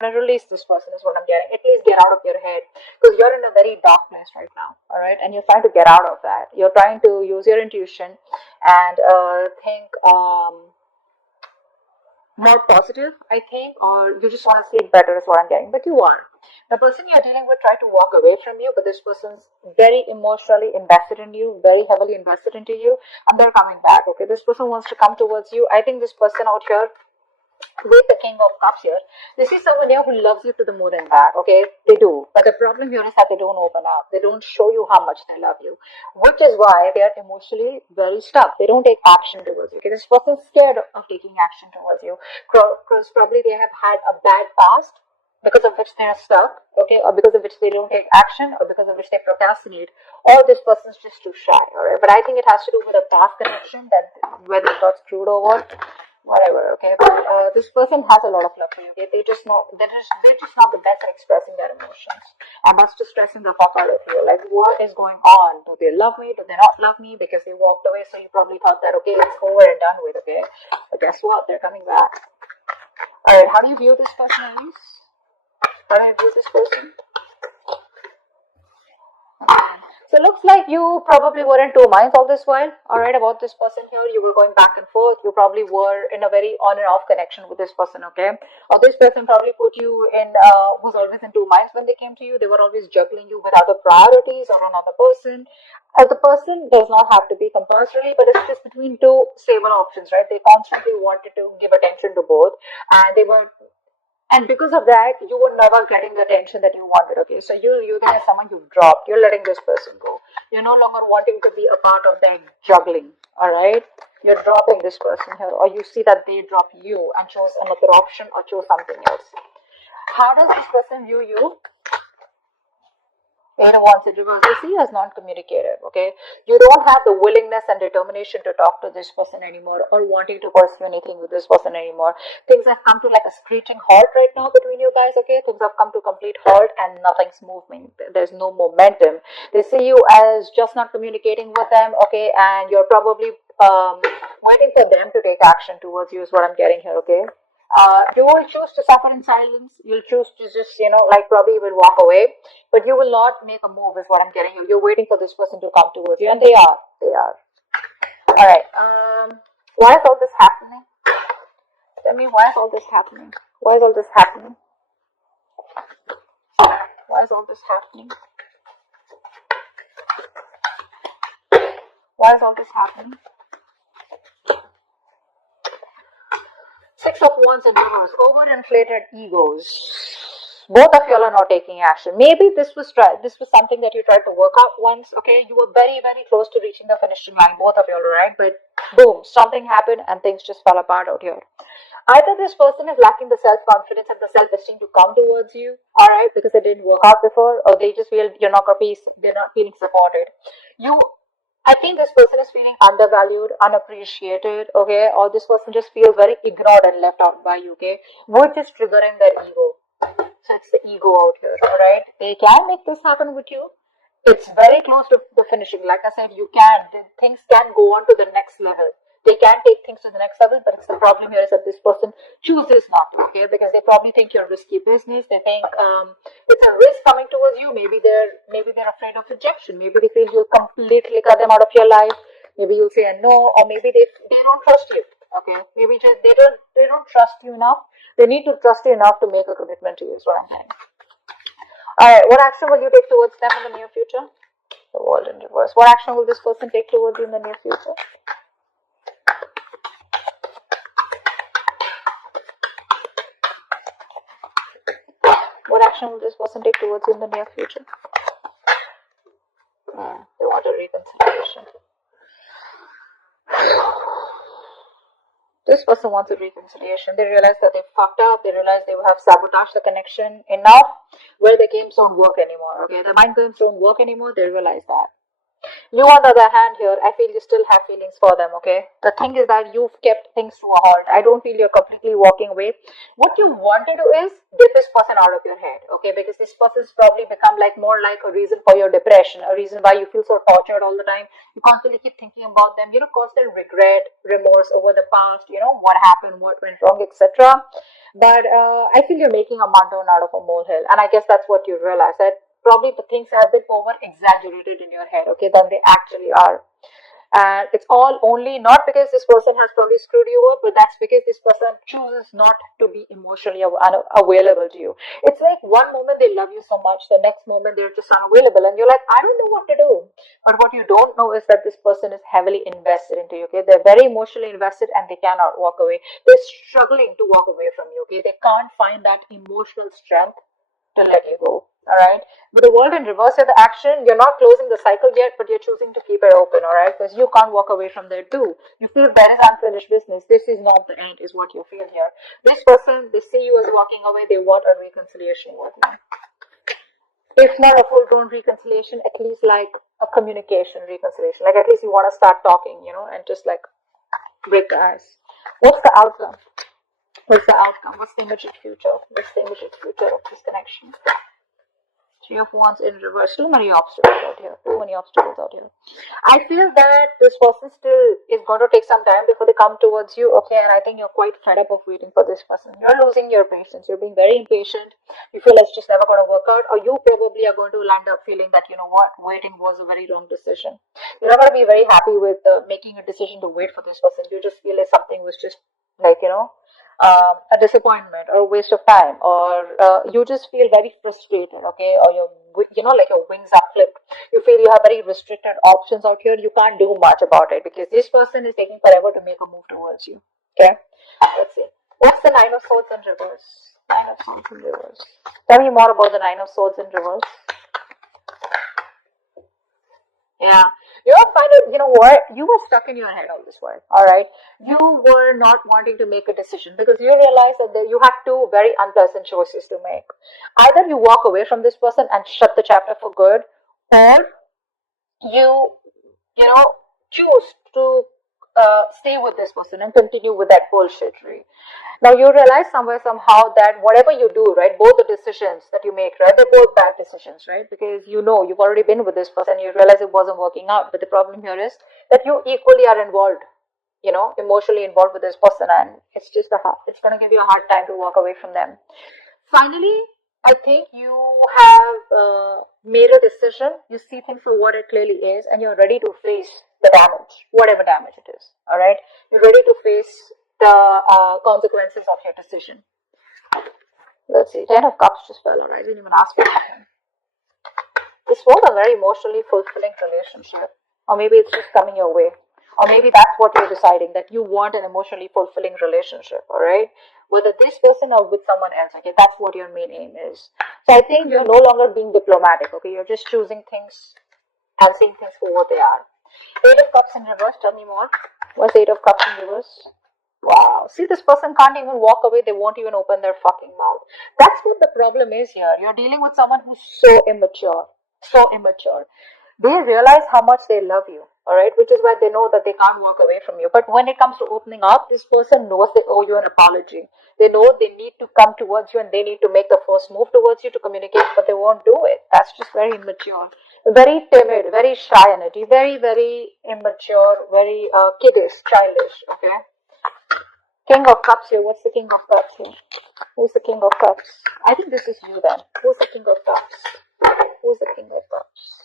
to release this person is what I'm getting. At least get out of your head, because you're in a very dark place right now. All right, and you're trying to get out of that. You're trying to use your intuition and think more positive, I think, or you just want to sleep better is what I'm getting. But you are. The person you're dealing with tried to walk away from you, but this person's very emotionally invested in you, very heavily invested into you, and they're coming back. Okay, this person wants to come towards you. I think this person out here with the King of Cups here, this is someone here who loves you to the moon and back. Okay, they do, but the problem here is that they don't open up. They don't show you how much they love you, which is why they are emotionally very stuck. They don't take action towards you. Okay, this person's scared of taking action towards you because probably they have had a bad past, because of which they are stuck, okay, or because of which they don't take action, or because of which they procrastinate, or this person's just too shy. All right, but I think it has to do with a past connection, that whether it got screwed over, whatever. Okay, but this person has a lot of love for you. Okay, they just know they're just not the best at expressing their emotions, and that's just stressing the fuck out of you. Like, what is going on? Do they love me? Do they not love me? Because they walked away, so you probably thought that, okay, it's over and done with. Okay, but guess what? They're coming back. All right, how do you view this person, Aries? How do you view this person? So it looks like you probably were in two minds all this while, alright, about this person here. You were going back and forth. You probably were in a very on and off connection with this person, okay? Or this person probably put you in, was always in two minds when they came to you. They were always juggling you with other priorities or another person. As the person does not have to be compulsory, but it's just between two stable options, right? They constantly wanted to give attention to both, and they were, and because of that, you were never getting the attention that you wanted. Okay, so you're gonna someone you've dropped. You're letting this person go. You're no longer wanting to be a part of that juggling. All right, you're dropping this person here, or you see that they drop you and chose another option or chose something else. How does this person view you? Eight of Wands in reverse. They see you as non-communicative. Okay, you don't have the willingness and determination to talk to this person anymore, or wanting to pursue anything with this person anymore. Things have come to like a screeching halt right now between you guys. Okay, things have come to complete halt and nothing's moving. There's no momentum. They see you as just not communicating with them. Okay, and you're probably waiting for them to take action towards you. Is what I'm getting here. Okay. You will choose to suffer in silence. You'll choose to just, like probably you will walk away, but you will not make a move, is what I'm getting you. You're waiting for this person to come towards you, and they are. They are. All right. Why is all this happening? Tell me, why is all this happening? Why is all this happening? Why is all this happening? Why is all this happening? Six of Wands in reverse. Overinflated egos. Both of y'all are not taking action. Maybe this was something that you tried to work out once. Okay, you were very, very close to reaching the finishing line, both of y'all, right? But boom, something happened and things just fell apart out here. Either this person is lacking the self-confidence and the self-esteem to come towards you, all right, because it didn't work out before, or they just feel you're not gonna be, they're not feeling supported. I think this person is feeling undervalued, unappreciated, okay, or this person just feels very ignored and left out by you, okay, which is triggering their ego. So it's the ego out here, alright? They can make this happen with you. It's very close to the finishing. Like I said, things can go on to the next level. They can take things to the next level, but it's the problem here is that this person chooses not to, okay? Because they probably think you're risky business. They think it's a risk coming towards you. Maybe they're afraid of rejection. Maybe they feel you'll completely cut them out of your life. Maybe you'll say a no, or maybe they don't trust you. Okay, maybe just they don't trust you enough. They need to trust you enough to make a commitment to you. Is what I'm saying. All right, what action will you take towards them in the near future? The World in reverse. What action will this person take towards you in the near future? What action will this person take towards you in the near future? They want a reconciliation. This person wants a reconciliation. They realize that they fucked up. They realize they have sabotaged the connection enough where the games don't work anymore. Okay, the mind games don't work anymore. They realize that. You, on the other hand, here, I feel you still have feelings for them, okay? The thing is that you've kept things to a halt. I don't feel you're completely walking away. What you want to do is get this person out of your head, okay? Because this person's probably become like more like a reason for your depression, a reason why you feel so tortured all the time. You constantly keep thinking about them, constant regret, remorse over the past, what happened, what went wrong, etc. But I feel you're making a mountain out of a molehill, and I guess that's what you realize, that probably the things have been over exaggerated in your head, okay, than they actually are. And it's all only not because this person has probably screwed you up, but that's because this person chooses not to be emotionally available to you. It's like one moment they love you so much, the next moment they're just unavailable, and you're like, I don't know what to do. But what you don't know is that this person is heavily invested into you, okay? They're very emotionally invested and they cannot walk away. They're struggling to walk away from you, okay? They can't find that emotional strength to let you go. All right. With the world in reverse here, the action, you're not closing the cycle yet, but you're choosing to keep it open. All right. Because you can't walk away from there too. You feel there is unfinished business. This is not the end, is what you feel here. This person, they see you as walking away. They want a reconciliation with you. If not a full-blown reconciliation, at least like a communication reconciliation. Like at least you want to start talking, and just like break the ice. What's the outcome? What's the outcome? What's the immediate future? What's the immediate future of this connection? Three of Wands in reverse. Too many obstacles out here. Too many obstacles out here. I feel that this person still is going to take some time before they come towards you. Okay, and I think you're quite fed up of waiting for this person. You're losing your patience. You're being very impatient. You feel it's just never going to work out, or you probably are going to land up feeling that, you know what, waiting was a very wrong decision. You're not going to be very happy with making a decision to wait for this person. You just feel like something was just like, a disappointment or a waste of time, or you just feel very frustrated, okay, or like your wings are flipped. You feel you have very restricted options out here. You can't do much about it because this person is taking forever to make a move towards you. Okay, let's see. What's the Nine of Swords in reverse? Nine of Swords in reverse. Tell me more about the Nine of Swords in reverse. Yeah. You know what? You were stuck in your head all this while, alright? You were not wanting to make a decision because you realized that you have two very unpleasant choices to make. Either you walk away from this person and shut the chapter for good, or you, choose to stay with this person and continue with that bullshitry. Now you realize somewhere somehow that whatever you do, right, both the decisions that you make, right, they're both bad decisions, right? Because you've already been with this person, you realize it wasn't working out. But the problem here is that you equally are involved, emotionally involved with this person, and it's going to give you a hard time to walk away from them. Finally, I think you have made a decision. You see things for what it clearly is, and you're ready to face the damage, whatever damage it is. All right, you're ready to face the consequences of your decision. Let's see. Ten of Cups just fell. All right, I didn't even ask for that. This was a very emotionally fulfilling relationship, or maybe it's just coming your way. Or maybe that's what you're deciding, that you want an emotionally fulfilling relationship, all right? Whether this person or with someone else, okay? That's what your main aim is. So I think you're no longer being diplomatic, okay? You're just choosing things and seeing things for what they are. Eight of Cups in reverse, tell me more. What's Eight of Cups in reverse? Wow. See, this person can't even walk away. They won't even open their fucking mouth. That's what the problem is here. You're dealing with someone who's so immature. So immature. They realize how much they love you, alright, which is why they know that they can't walk away from you. But when it comes to opening up, this person knows they owe you an apology. They know they need to come towards you and they need to make the first move towards you to communicate, but they won't do it. That's just very immature. Very timid, very shy energy, very, very immature, very kiddish, childish, okay? King of Cups here. What's the King of Cups here? Who's the King of Cups? I think this is you then. Who's the King of Cups? Who's the King of Cups?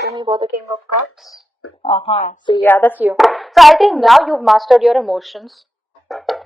Tell me about the King of Cups. So yeah, that's you. So I think now you've mastered your emotions.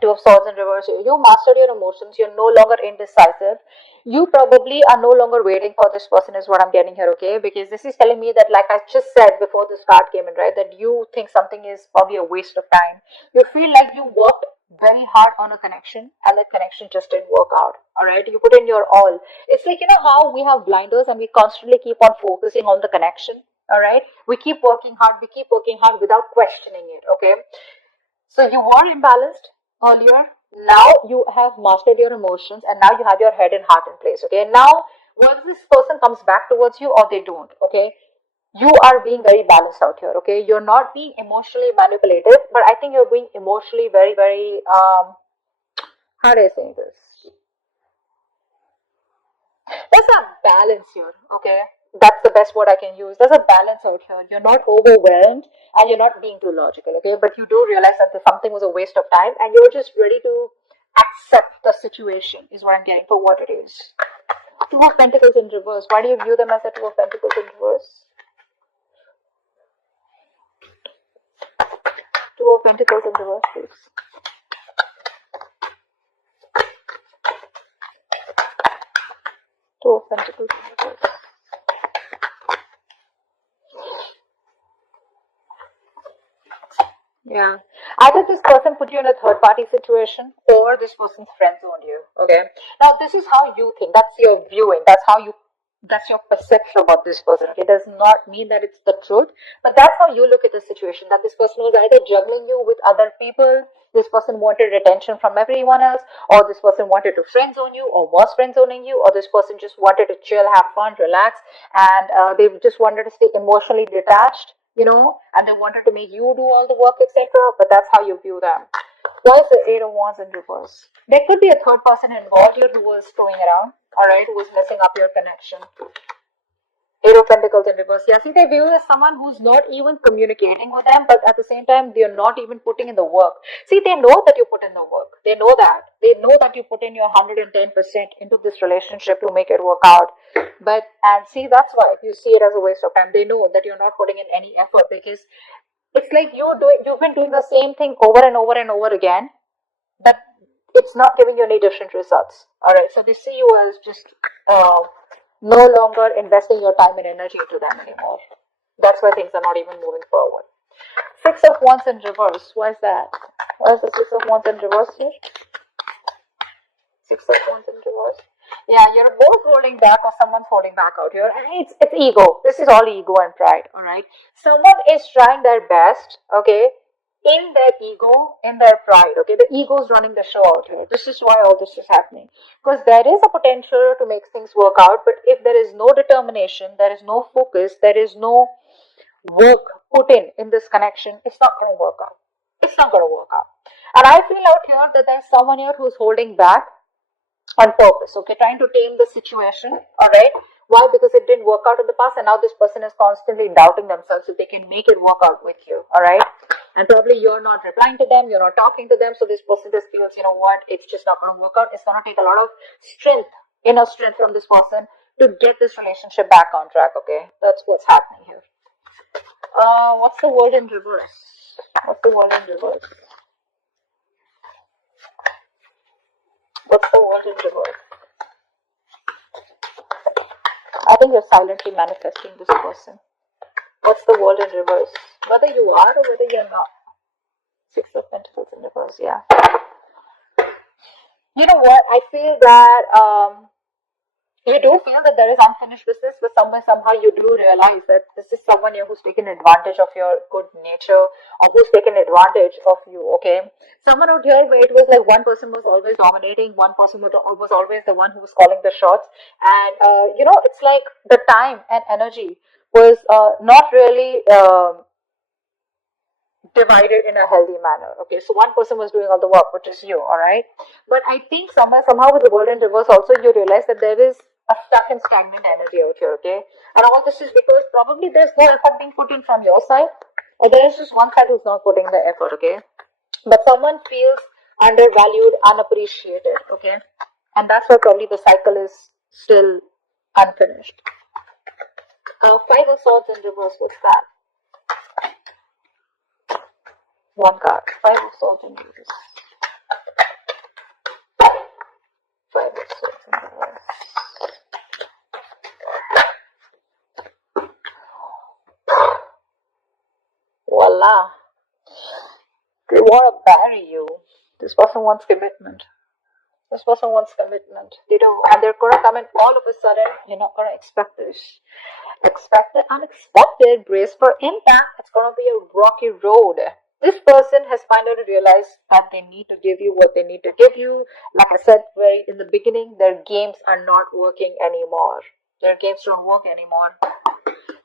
Two of Swords in reverse. You mastered your emotions. You're no longer indecisive. You probably are no longer waiting for this person, is what I'm getting here, okay? Because this is telling me that, like I just said before this card came in, right, that you think something is probably a waste of time. You feel like you worked very hard on a connection and that connection just didn't work out. All right, you put in your all. It's like, how we have blinders and we constantly keep on focusing on the connection. All right, we keep working hard without questioning it. Okay, so you were imbalanced earlier, Now you have mastered your emotions, and now you have your head and heart in place. Okay, now whether this person comes back towards you or they don't, okay, you are being very balanced out here. Okay, you're not being emotionally manipulated, but I think you're being emotionally very, very how do I say this? There's a balance here, okay? That's the best word I can use. There's a balance out here. You're not overwhelmed and you're not being too logical, okay? But you do realize that something was a waste of time and you're just ready to accept the situation, is what I'm getting for what it is. Two of Pentacles in reverse. Why do you view them as a Two of Pentacles in reverse? Two of Pentacles in reverse, please. Two of Pentacles in reverse. Yeah. Either this person put you in a third party situation or this person's friend zoned you. Okay. Now this is how you think. That's your viewing. That's your perception about this person. Okay. It does not mean that it's the truth, but that's how you look at the situation. That this person was either juggling you with other people, this person wanted attention from everyone else, or this person wanted to friend zone you, or was friend zoning you, or this person just wanted to chill, have fun, relax, and they just wanted to stay emotionally detached, and they wanted to make you do all the work, etc. But that's how you view them. Why is the Eight of Wands in reverse? There could be a third person involved here who was screwing around, alright, who was messing up your connection. Eight of Pentacles in reverse. Yeah, see, they view you as someone who's not even communicating with them, but at the same time, they're not even putting in the work. See, they know that you put in the work. They know that. They know that you put in your 110% into this relationship to make it work out. And see, that's why you see it as a waste of time. They know that you're not putting in any effort because it's like you've been doing the same thing over and over and over again, but it's not giving you any different results. All right, so they see you as just no longer investing your time and energy into them anymore. That's why things are not even moving forward. Six of Wands in reverse. Why is that? Why is the Six of Wands in reverse here? Six of Wands in reverse. Yeah, you're both holding back or someone's holding back out here. And it's ego. This is all ego and pride, alright? Someone is trying their best, okay, in their ego, in their pride, okay? The ego is running the show out here. This is why all this is happening. Because there is a potential to make things work out, but if there is no determination, there is no focus, there is no work put in this connection, it's not going to work out. It's not going to work out. And I feel out here that there's someone here who's holding back on purpose, okay, trying to tame the situation, alright? Why? Because it didn't work out in the past, and now this person is constantly doubting themselves if they can make it work out with you, alright? And probably you're not replying to them, you're not talking to them, so this person just feels, you know what, it's just not going to work out. It's going to take a lot of strength, inner strength from this person to get this relationship back on track, okay? That's what's happening here. What's the World in reverse? What's the World in reverse? What's the World in reverse? I think you're silently manifesting this person. What's the World in reverse? Whether you are or whether you're not. Six of Pentacles in reverse, yeah. You know what? I feel that you do feel that there is unfinished business, but somehow you do realize that this is someone here who's taken advantage of your good nature or who's taken advantage of you, okay? Someone out here where it was like one person was always dominating, one person was always the one who was calling the shots. And, it's like the time and energy was not really divided in a healthy manner. Okay, so one person was doing all the work, which is you, all right? But I think somehow with the World in reverse also you realize that there is a stuck and stagnant energy out here, okay? And all this is because probably there's no effort being put in from your side, or there is just one side who's not putting the effort, okay? But someone feels undervalued, unappreciated, okay? And that's why probably the cycle is still unfinished. Five of Swords in reverse, what's that? One card. Five of Swords in reverse. Five of Swords in reverse. Voila. They want to marry you. This person wants commitment. This person wants commitment. They do. And they're going to come in all of a sudden. You're not going to expect this. Expect the unexpected. Brace for impact. It's going to be a rocky road. This person has finally realized that they need to give you what they need to give you. Like I said very in the beginning, their games are not working anymore. Their games don't work anymore.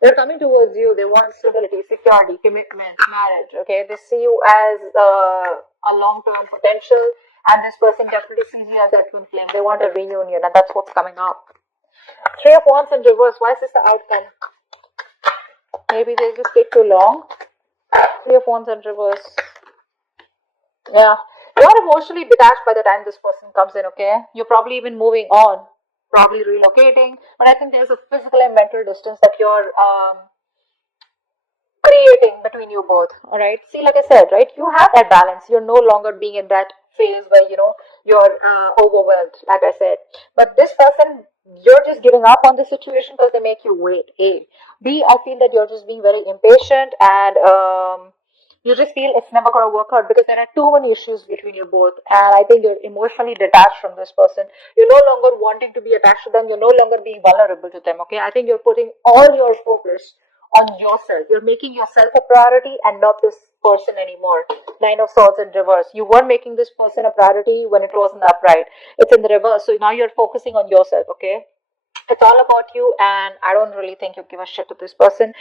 They're coming towards you. They want stability, security, commitment, marriage. Okay, they see you as a long-term potential, and this person definitely sees you as that twin flame. They want a reunion, and that's what's coming up. Three of Wands in reverse. Why is this the outcome? Maybe they just take too long. Three of Wands in reverse. Yeah, you're emotionally detached by the time this person comes in. Okay, you're probably even moving on, probably relocating. But I think there's a physical and mental distance that you're creating between you both. All right, see, like I said, right, you have that balance. You're no longer being in that phase where you're overwhelmed, like I said. But this person, you're just giving up on the situation because they make you wait. A, B, I feel that you're just being very impatient, and you just feel it's never going to work out because there are too many issues between you both. And I think you're emotionally detached from this person. You're no longer wanting to be attached to them. You're no longer being vulnerable to them. Okay, I think you're putting all your focus on yourself. You're making yourself a priority and not this person anymore. Nine of Swords in reverse. You were making this person a priority when it was in the upright. It's in the reverse. So now you're focusing on yourself, okay? It's all about you, and I don't really think you give a shit to this person.